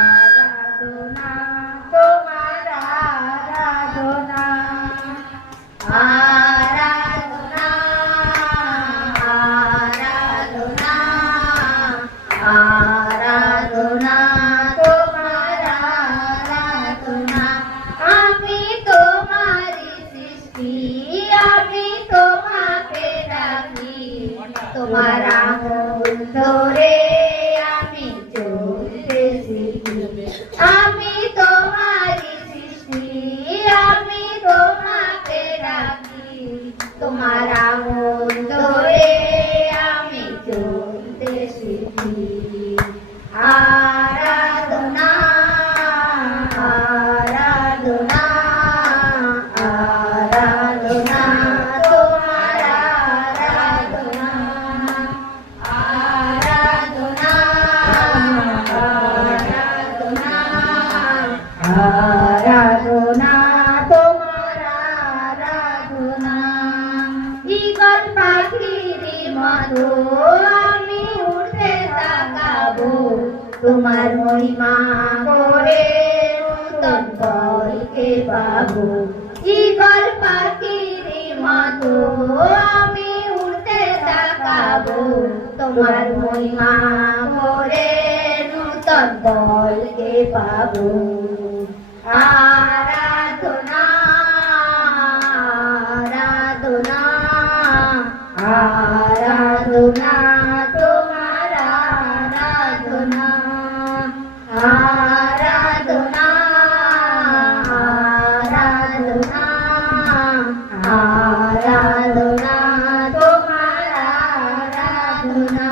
আরাধনা তোমার আরাধনা আরাধনা আরাধনা আরাধনা তোমার আরাধনা আমি তোমারই সৃষ্টি আমি তোমাকে ডাকি তোমার আঙুল ধরে আমি চলতেছি আমি তোমারই সৃষ্টি আমি তোমাকে ডাকি তোমার আঙুল ধরে আমি চলতেছি আরাধনা আরাধনা আরাধনা তোমার আরাধনা আরাধনা আরাধনা আরাধনা তোমার আরাধনা ঈগল পাখির মতো আমি উঠে তাকাবো তোমার মহিমা করে নূতন ফলকে পাবো ঈগল পাখির মতো আমি উঠে তাকাবো তোমার মহিমা করে নূতন ফলকে পাবো আরাধনা আরাধনা আরাধনা তোমার আরাধনা আরাধনা আরাধনা আরাধনা তোমার আরাধনা